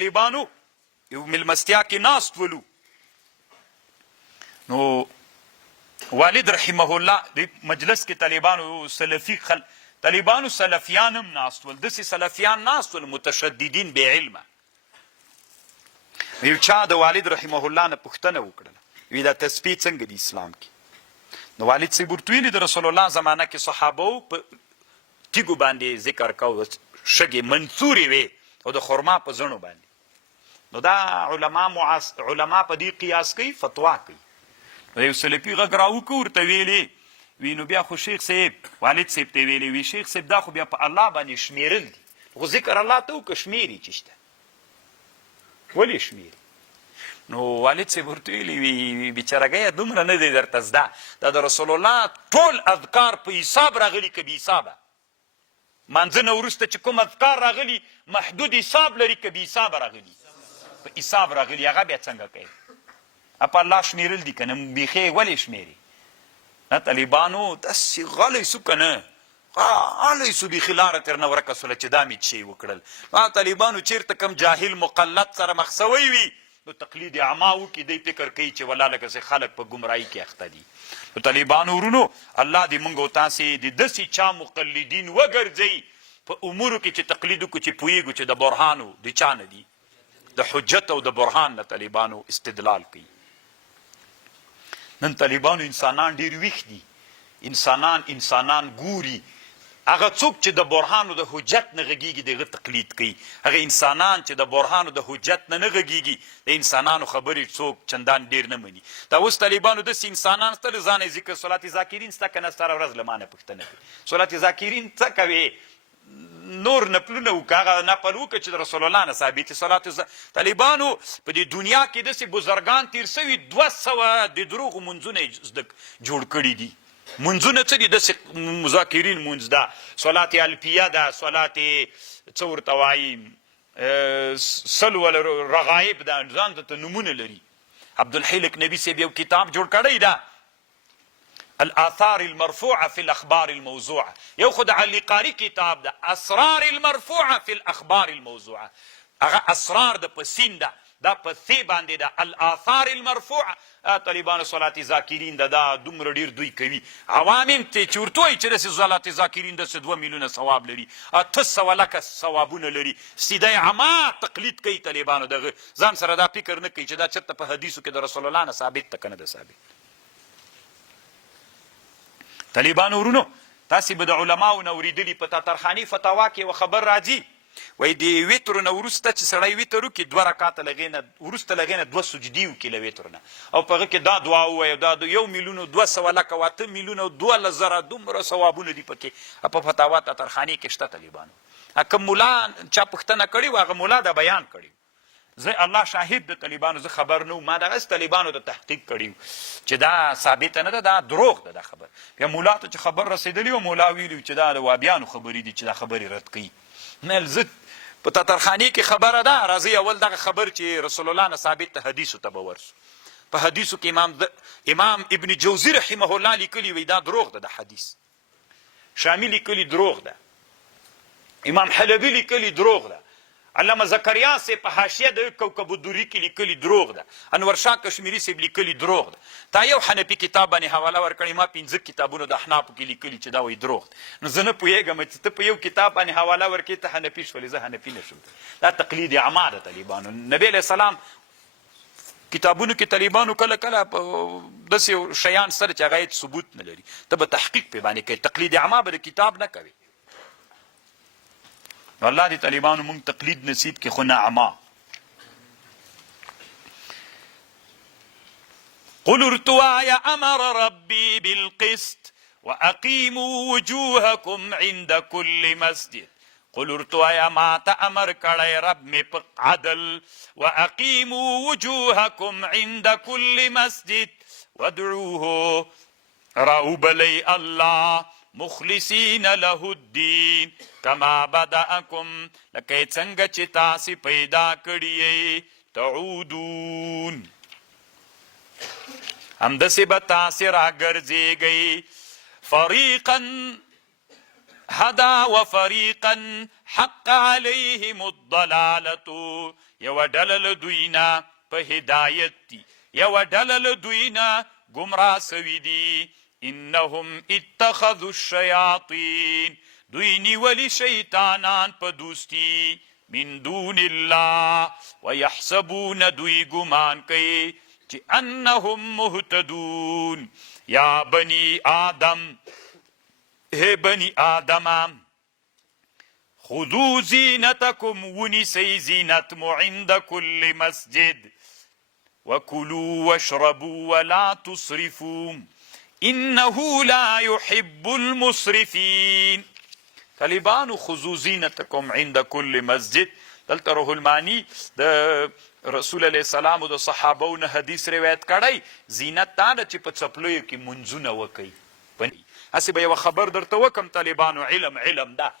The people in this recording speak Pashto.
طالبانو یو میلمستیا کې ناست ولو نو والد رحمه الله د مجلس کې طالبانو سلفي طالبانو سلفیان هم ناست ول، داسې سلفیان ناست ول متشددین بې علمه. یو چا د والد رحمه الله نه پوښتنه وکړله، وی دا تسبیح څنګه د اسلام کې؟ نو والد صاحب ورته ویلي د رسول الله زمانه کې صحابو په تیږو باندې ذکر کوو، شګې منثورې وې او د خرما په زڼو باندې. نو دا علما په دې قیاس کوي، فتوا کوي. نو یو سلفي غږ راوکړ ورته ویلې وی نو بیا خو شیخ صاحب والد صاحب ته ویلې وی شیخ صاحب دا خو بیا په الله باندې شمیرل دي، خو ذکر الله ته وکړه شمیري چې شته ولې شمیري؟ نو والد صاحب ورته ویلي وی بیچارهګیه دومره نه دی درته زده، دا د رسول الله ټول اذکار په حساب راغلي که بې حسابه؟ مانځه نه وروسته چې کوم اذکار راغلي محدود حساب لري که بې حسابه راغلي؟ په حساب راغلي، هغه بیا څنګه کوي؟ په الله شمیرل دي که نه؟ بیخي ولې شمیري؟ طالبانو داسې غلی سو که نه، غلی سو بیخي لاره ترنه ورکه سوله چې دا مې څه یې وکړل. طالبانو چېرته کم جاهل مقلد سره مخ سوی وي نو تقلید اعما وکړي، دی فکر کوي چې ولا لکه چې خلک په ګمراهي کې اخته دي. نو طالبانو ورونو الله دې موږ او تاسې د داسې چا مقلدین وګرځئ په امورو کې چې تقلید وکړو چې پوهېږو چې د برهانو د چا نه دي، د حجت او د برهان نه طالبانو استدلال کوي. نن طالبانو انسانان ډېر ویښ دي، انسانان ګوري، هغه څوک چې د برهانو د حجت نه غږیږي د هغه تقلید کوي، هغه انسانان چې د برهانو د حجت نه غږیږي د انسانانو خبرې څوک چندان ډېر نه مني. دا اوس طالبانو داسې انسانان سته له ځانه ذکر صلات ذاکرین سته که نه؟ سره ورځ له ما نه پوښتنه کوي صلات ذاکرین څه کوې؟ نور نفلونه وکړه، هغه نفل وکړه چې د رسول الله نه ثابت دي. صلات طالبانو په دې دنیا کې داسې بزرګان تېر سوي 200 د دروغو منځونه یې جوړ کړي دي. منځونه څه دي؟ داسې مذاکرین منځ ده، صلات الفیه ده، صلات څه ورته وایي سلو رغایب ده، ځان ته نومونه لري. عبدالحی لکنبي صاحب یو کتاب جوړ کړی ده، الآثار المرفوعة في الأخبار الموضوعة، یو خو د علي قاري کتاب ده، اسرار المرفوعة في الأخبار الموضوعة. هغه اسرار د په سین ده، دا په ثې باندې ده، الآثار المرفوعة. طالبانو صلات ذاکرین ده، دا دومره ډېر دوی کوي. عوام هم چې ورته وایي چې داسې صلات ذاکرین داسې 2 میلیونه ثواب لري، 800 لکه ثوابونه لري. سیده عما تقلید کوي طالبانو، دغه ځان سره دا فکر نه کوي چې دا چېرته په حدیثو کې د رسول الله نه ثابت ده که نه ده ثابت. طالبانو ورونو تاسې به د علماو نه اورېدلي په تاترخاني فتاوا کې یوه خبر راځي، وایي د ویترو نه وروسته چې سړی ویتر وکړي 2 رکاته له هغې نه وروسته له هغې نه 2 سجدې وکړي له ویتر نه، او په هغه کې دا دعا ووایي، دا 1,200,000 لکه 8,000,012 دومره ثوابونه دي پکې. په فتاوا تاترخاني کې شته طالبانو. کوم ملا چا پوښتنه کړې وه هغه ملا دا بیان کړی. زه الله شاهد د طالبانو زه خبر نه وم، ما دغسې طالبانو ته تحقیق کړي چې دا ثابته نه ده، دا دروغ ده دا خبر. بیا مولا ته چې خبر رسېدلي وه مولا ویلي چې دا د وابیانو خبرې دي چې دا خبرې رد کوي. نه زه په تاترخاني کې خبره ده، راځئ اول دغه خبر چې رسول الله نه ثابت ته حدیثو ته به ورسو. په حدیثو کې امام ابن جوزي رحمه الله لیکلي وی دا دروغ ده د حدیث. شامی لیکلي دروغ ده، امام حلبي لیکلي دروغ ده، علامه زکریا صاحب په حاشیه د کوکب الدوري کې لیکلي دروغ ده، انور شاه کشمیري صاحب لیکلي دروغ ده. تا یو حنفي کتاب باندې حواله ورکړې، ما 5 کتابونه د احنافو کې لیکلي چې دا وایي دروغ ده. نو زه نه پوهېږم چې ته په یو کتاب باندې حواله ورکړې ته حنفي شولې، زه حنفي نه شم. دا تقلید اعما ده طالبانو. نبی علیه السلام کتابونو کې طالبانو کله کله داسې شیان سره چې هغه ثبوت نه لري، ته به تحقیق پې باندې کوې، تقلید اعما به د کتاب نه کوې. نو الله دې طالبانو مونږ تقلید نصیب کې خو نه اعما. قل ارتوایا امر ربی بالقسط واقیموا وجوهکم عند كل مسجد. قل ارتوایا ما ته امر کړی رب مې په عدل، واقیموا وجوهکم عند كل مسجد وادعوه راوبلی الله مخلصین له الدین کما بدأکم، لکه څنګه چې تاسې پیدا کړي تعودون، همداسې به تاسې راګرځېږئ. فریقا هدا وفریقا حق علیهم الضلالة یو ډله له دوینا په هدایت دي یو ډله له دوینا ګمراه سوي دي انهم اتخذوا الشیاطین دوی نیولی شیطانان په دوستی من دون الله ويحسبون دوی ګمان کوي چې انهم مهتدون یا بنی آدم اے بنی آدم خذوا زینتکم ونسی زینت مو عند کل مسجد وکلوا واشربوا ولا تسرفوا انه لا يحب المسرفین طالبانو خذوا زینتکم عند کل مسجد دلته روح المانی د رسول علیه السلام او د صحابو نه حدیث روایت کړی زینت دا ده چې په څپلیو کې منځونه وکئ هسې به یوه خبر درته وکم طالبانو علم ده